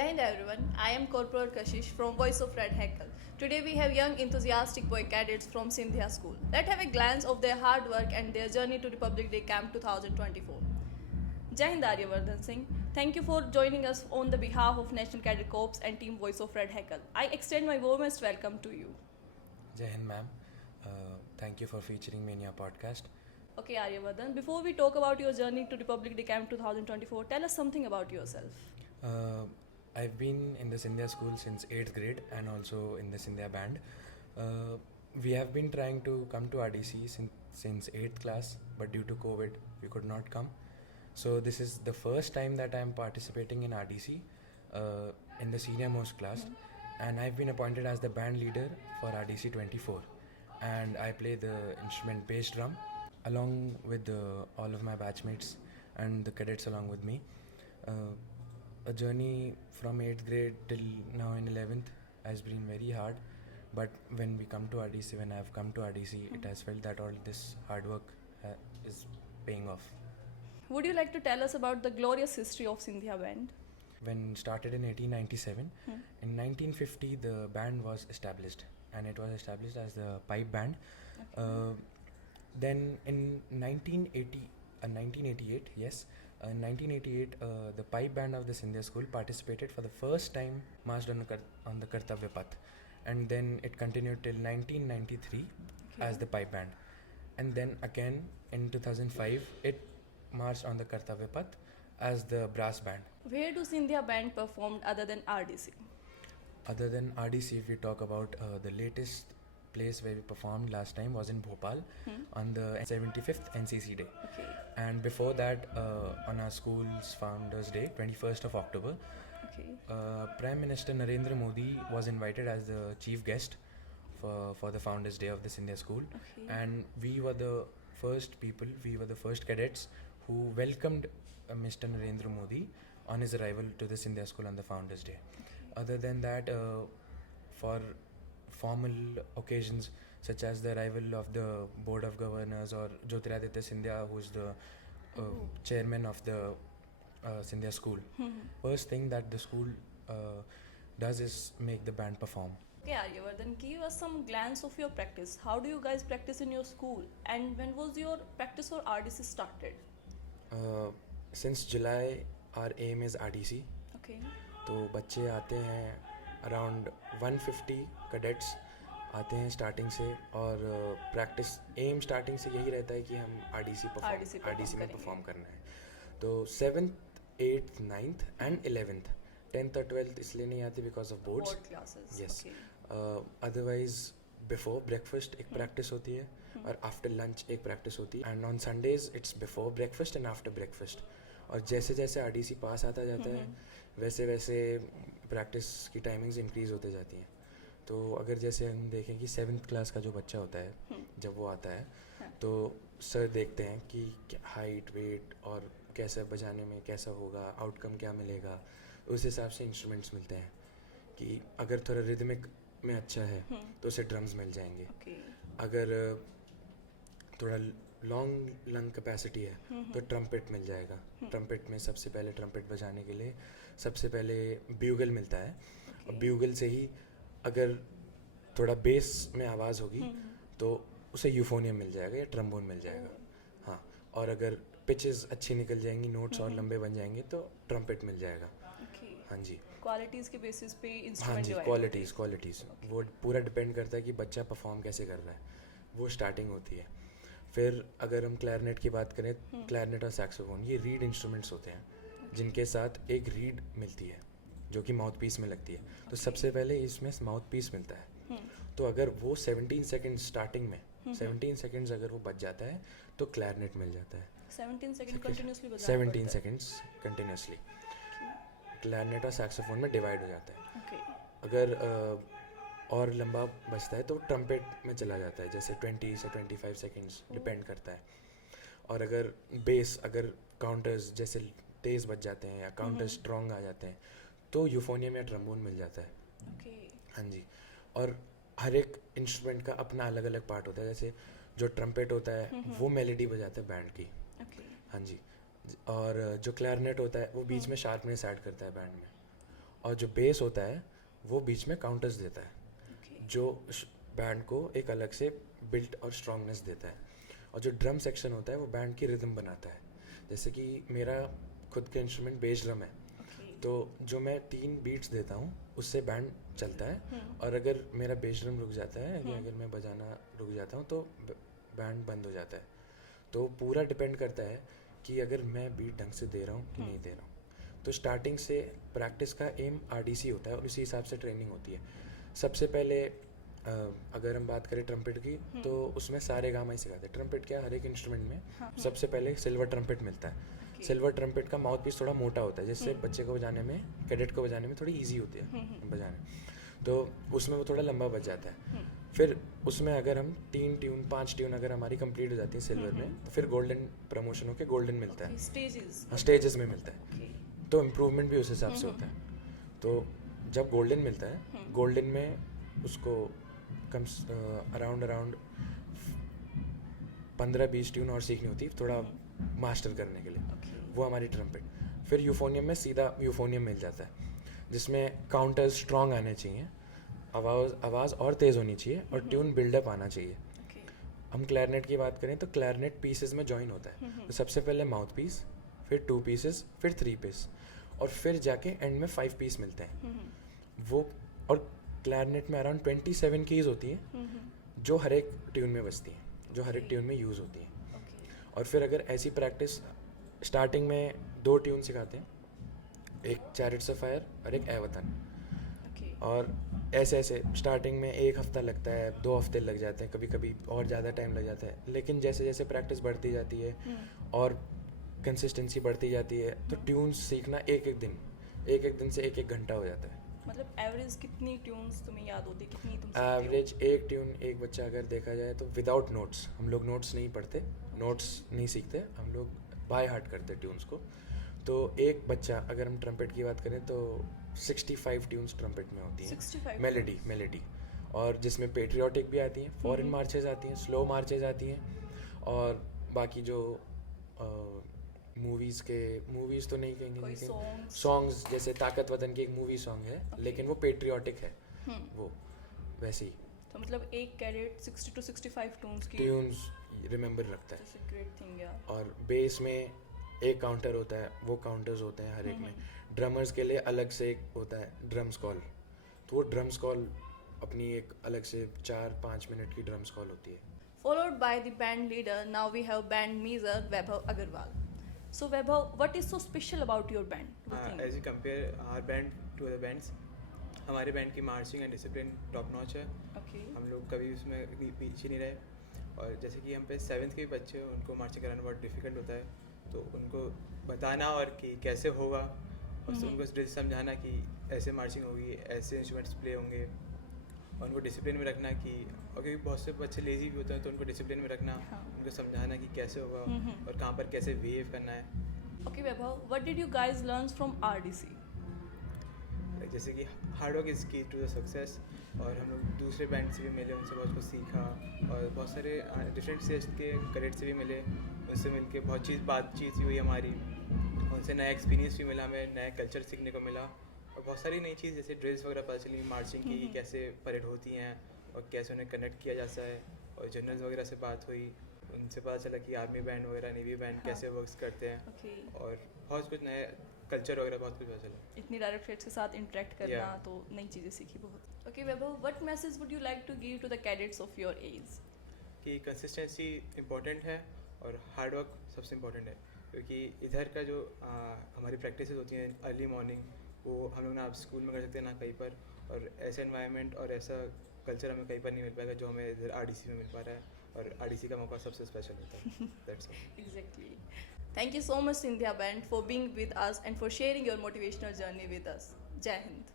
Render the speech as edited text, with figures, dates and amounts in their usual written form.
Jai Hind everyone, I am Corporal Kashish from Voice of Red Heckle. Today we have young enthusiastic boy cadets from Sindhya School. Let's have a glance of their hard work and their journey to Republic Day Camp 2024. Jai Hind Aryavardhan Singh, thank you for joining us on the behalf of National Cadet Corps and Team Voice of Red Heckle. I extend my warmest welcome to you. Jai Hind ma'am, thank you for featuring me in your podcast. Okay Aryavardhan, before we talk about your journey to Republic Day Camp 2024, tell us something about yourself. I've been in the Sindhya school since 8th grade and also in the Sindhya band. We have been trying to come to RDC since 8th class, but due to COVID, we could not come. So this is the first time that I'm participating in RDC in the senior most class, and I've been appointed as the band leader for RDC 24, and I play the instrument bass drum along with all of my batchmates and the cadets along with me. A journey from 8th grade till now in 11th has been very hard, but when I've come to RDC, it has felt that all this hard work is paying off. Would you like to tell us about the glorious history of Sindhya band? When started in 1897, in 1950 the band was established, and it was established as the pipe band. Then in 1988, in 1988, the pipe band of the Sindhya school participated for the first time marched on the Kartavya Path, and then it continued till 1993 as the pipe band, and then again in 2005 it marched on the Kartavya Path as the brass band. Where do Sindhya band performed other than RDC? Other than RDC, if we talk about the latest place where we performed last time was in Bhopal on the 75th NCC Day. Okay. And before that, on our school's Founders Day, 21st of October, Prime Minister Narendra Modi was invited as the chief guest for the Founders Day of the Sindhya School. And we were the first cadets who welcomed Mr. Narendra Modi on his arrival to the Sindhya School on the Founders Day. Other than that, for formal occasions such as the arrival of the Board of Governors or Jyotiraditya Scindia, who is the chairman of the Sindhya school, first thing that the school does is make the band perform. Okay, Aryavardhan, give us some glance of your practice. How do you guys practice in your school? And when was your practice for RDC started? Since July, our aim is RDC. Okay. तो बच्चे आते हैं around 150 cadets आते हैं starting से, और practice am starting से यही रहता है कि हम आरडीसी में परफॉर्म करना है. तो 7th, 8th, 9th and 11th, 10th और 12th इसलिए नहीं आते because of boards. Yes. Otherwise before breakfast एक प्रैक्टिस होती है और आफ्टर लंच एक प्रैक्टिस होती है, and on Sundays it's before breakfast and after breakfast. और जैसे जैसे आरडीसी पास आता जाता है वैसे वैसे प्रैक्टिस की टाइमिंग्स इंक्रीज़ होते जाती हैं. तो अगर जैसे हम देखें कि 7th क्लास का जो बच्चा होता है जब वो आता है तो सर देखते हैं कि हाइट, वेट और कैसे बजाने में कैसा होगा, आउटकम क्या मिलेगा, उस हिसाब से इंस्ट्रूमेंट्स मिलते हैं. कि अगर थोड़ा रिदमिक में अच्छा है तो उसे ड्रम्स मिल जाएंगे. अगर थोड़ा लंग कैपेसिटी है तो ट्रम्पेट मिल जाएगा. ट्रम्पेट में सबसे पहले ट्रम्पेट बजाने के लिए सबसे पहले ब्यूगल मिलता है, और ब्यूगल से ही अगर थोड़ा बेस में आवाज़ होगी तो उसे यूफोनियम मिल जाएगा या ट्रम्बोन मिल जाएगा. हाँ, और अगर पिचेस अच्छी निकल जाएंगी, नोट्स और लंबे बन जाएंगे तो ट्रम्पेट मिल जाएगा. हाँ जी. क्वालिटीज़ के बेसिस पे हाँ इंस्ट्रूमेंट जी, क्वालिटीज़ वो पूरा डिपेंड करता है कि बच्चा परफॉर्म कैसे कर रहा है. वो स्टार्टिंग होती है. फिर अगर हम क्लैरिनेट की बात करें, क्लैरिनेट और सैक्सोफोन ये रीड इंस्ट्रूमेंट्स होते हैं जिनके साथ एक रीड मिलती है जो कि माउथ पीस में लगती है. तो सबसे पहले इसमें माउथ पीस मिलता है. तो अगर वो 17 सेकेंड्स स्टार्टिंग में 17 सेकेंड्स अगर वो बच जाता है तो क्लैरिनेट मिल जाता है. 17 सेकंड कंटिन्यूअसली बजाना 17 सेकेंड्स कंटिन्यूसली क्लैरिनेट और सैक्सोफोन में डिवाइड हो जाता है. अगर और लंबा बचता है तो ट्रम्पेट में चला जाता है, जैसे 20 से 25 सेकेंड्स डिपेंड करता है. और अगर बेस, अगर काउंटर्स जैसे तेज़ बच जाते हैं या काउंटर्स स्ट्रॉन्ग आ जाते हैं तो यूफोनियम या ट्रम्बोन मिल जाता है. हाँ जी. और हर एक इंस्ट्रूमेंट का अपना अलग अलग पार्ट होता है. जैसे जो ट्रम्पेट होता है वो मेलोडी बजाता है बैंड की. हाँ जी. और जो क्लैरिनेट होता है वो बीच में शार्पनेस ऐड करता है बैंड में. और जो बेस होता है वो बीच में काउंटर्स देता है, Okay. जो बैंड को एक अलग से बिल्ट और स्ट्रॉन्गनेस देता है। और जो ड्रम सेक्शन होता है वो बैंड की रिदम बनाता है। जैसे कि मेरा खुद का इंस्ट्रूमेंट बेस ड्रम है, Okay. तो जो मैं 3 बीट्स देता हूँ उससे बैंड चलता है। हम्म. और अगर मेरा बेस ड्रम रुक जाता है या हम्म. अगर मैं बजाना रुक जाता हूँ तो बैंड बंद हो जाता है। तो पूरा डिपेंड करता है कि अगर मैं बीट ढंग से दे रहा हूँ कि नहीं दे रहा हूँ। तो स्टार्टिंग से प्रैक्टिस का एम आरडीसी होता है और उसी हिसाब से ट्रेनिंग होती है। सबसे पहले अगर हम बात करें ट्रम्पेट की तो उसमें सारे गामा ही सिखाते हैं। ट्रम्पेट क्या, हर एक इंस्ट्रूमेंट में सबसे पहले सिल्वर ट्रम्पेट मिलता है। Okay. सिल्वर ट्रम्पेट का माउथ पीस थोड़ा मोटा होता है, जिससे बच्चे को बजाने में, कैडेट को बजाने में थोड़ी ईजी होती है बजाने। तो उसमें वो थोड़ा लंबा बज जाता है। फिर उसमें अगर हम 3 ट्यून 5 ट्यून अगर हमारी कंप्लीट हो जाती है सिल्वर में, तो फिर गोल्डन प्रमोशन होकर गोल्डन मिलता है। Stages. हाँ, स्टेजेस में मिलता है। Okay. तो इम्प्रूवमेंट भी उस हिसाब से होता है। तो जब गोल्डन मिलता है, गोल्डन में उसको कम अराउंड 15-20 ट्यून और सीखनी होती है थोड़ा मास्टर करने के लिए। Okay. वो हमारी ट्रम्पेट। फिर यूफोनियम में सीधा यूफोनियम मिल जाता है, जिसमें काउंटर्स स्ट्रॉन्ग आने चाहिए, आवाज़ और तेज़ होनी चाहिए और ट्यून बिल्डअप आना चाहिए। Okay. हम क्लैरनेट की बात करें तो क्लैरनेट पीसेस में जॉइन होता है। तो सबसे पहले माउथ पीस, फिर 2 पीसेस, फिर 3 पीस, और फिर जाके एंड में 5 पीस मिलते हैं। वो और क्लैरनेट में अराउंड 27 कीज होती हैं जो हर एक ट्यून में बजती हैं, जो हर एक ट्यून में यूज़ होती हैं। Okay. और फिर अगर ऐसी प्रैक्टिस स्टार्टिंग में 2 ट्यून सिखाते हैं, एक चैरिट्स ऑफ फायर और एक ए वतन। Okay. और ऐसे ऐसे स्टार्टिंग में 1 हफ्ता लगता है, 2 हफ्ते लग जाते हैं, कभी कभी और ज़्यादा टाइम लग जाता है। लेकिन जैसे जैसे प्रैक्टिस बढ़ती जाती है और कंसिस्टेंसी बढ़ती जाती है तो ट्यून्स सीखना एक एक दिन से 1-1 घंटा हो जाता है। मतलब एवरेज कितनी ट्यून्स तुम्हें याद होती, कितनी तुम सीखते हो? एवरेज एक ट्यून एक बच्चा अगर देखा जाए तो विदाउट नोट्स, हम लोग नोट्स नहीं पढ़ते, नोट्स नहीं सीखते, हम लोग बाय हार्ट करते ट्यून्स को। तो एक बच्चा, अगर हम ट्रम्पेट की बात करें तो 65 ट्यून्स ट्रम्पेट में होती हैं। 65 मेलेडी और जिसमें पेट्रियाटिक भी आती हैं, फॉरेन मार्चेज आती हैं, स्लो मार्चेज आती हैं, और बाकी जो मूवीज़ तो नहीं कहेंगे, कोई लेकिन songs? सॉन्ग्स जैसे ताकत वतन की एक मूवी सॉन्ग है, लेकिन वो पेट्रियाटिक है। वो वैसे ही तो मतलब एक कैडेट 60 to 65 ट्यून्स की ट्यून्स रिमेंबर रखता है। जैसे ग्रेट थिंग यार। और बेस में एक काउंटर होता है, वो काउंटर्स होते हैं हर एक में। ड्रमर्स के लिए अलग से एक होता है ड्रम्स कॉल, तो वो ड्रम्स कॉल अपनी एक अलग से 4-5 मिनट की ड्रम्स कॉल होती है। Followed by the band leader, now we have band major Vaibhav Agarwal. So Vaibhav, what is so special about your band? Do you think? As you compare our band to other bands, हमारे band की marching and discipline top notch है। Okay. हम लोग कभी उसमें पीछे नहीं रहे। और जैसे कि हम पे 7th के बच्चे हैं, उनको मार्चिंग कराना बहुत डिफिकल्ट होता है, तो उनको बताना और कि कैसे होगा, और उनको ड्रिल समझाना कि ऐसे मार्चिंग होगी, ऐसे इंस्ट्रूमेंट्स प्ले होंगे, और उनको डिसिप्लिन में रखना कि, और क्योंकि बहुत से बच्चे लेजी भी होते हैं तो उनको डिसिप्लिन में रखना, उनको समझाना कि कैसे होगा और कहाँ पर कैसे बिहेव करना है। Okay, Vaibhav, what did you guys learn from RDC? जैसे कि हार्ड वर्क इज़ की टू द सक्सेस, और हम लोग दूसरे बैंड से भी मिले, उनसे बहुत कुछ सीखा, और बहुत सारे डिफरेंट स्टेट के कैडेट से भी मिले, उनसे मिलके बहुत बातचीत हुई हमारी, उनसे नया एक्सपीरियंस भी मिला, हमें नया कल्चर सीखने को मिला, और बहुत सारी नई चीज़ जैसे ड्रिल्स वगैरह पता चली, मार्चिंग की कैसे परेड होती हैं और कैसे उन्हें कनेक्ट किया जाता है, और जनरल्स वगैरह से बात हुई, उनसे पता चला कि आर्मी बैंड वगैरह, नेवी बैंड कैसे वर्क्स करते हैं, Okay. और बहुत कुछ नया कल्चर वगैरह बहुत कुछ पता चला। इतनी डायरेक्ट फेट्स के साथ इंटरेक्ट करना, Yeah. तो नई चीज़ें सीखी बहुत। Okay, Vaibhav, what message would you like to give to the cadets of your age? कि कंसिस्टेंसी इम्पॉर्टेंट है और हार्ड वर्क सबसे इम्पॉर्टेंट है, क्योंकि इधर का जो हमारी प्रैक्टिसेस होती हैं अर्ली मॉर्निंग, वो हम लोग ना आप स्कूल में कर सकते हैं ना कहीं पर, और ऐसा एनवायरनमेंट और ऐसा कल्चर हमें कहीं पर नहीं मिल पाएगा जो हमें इधर RDC में मिल पा रहा है, और RDC का मौका सबसे स्पेशल होता है। That's all. Exactly. Thank you so much, Sindhya Band, for being with us and for sharing your motivational journey with us. Jai Hind.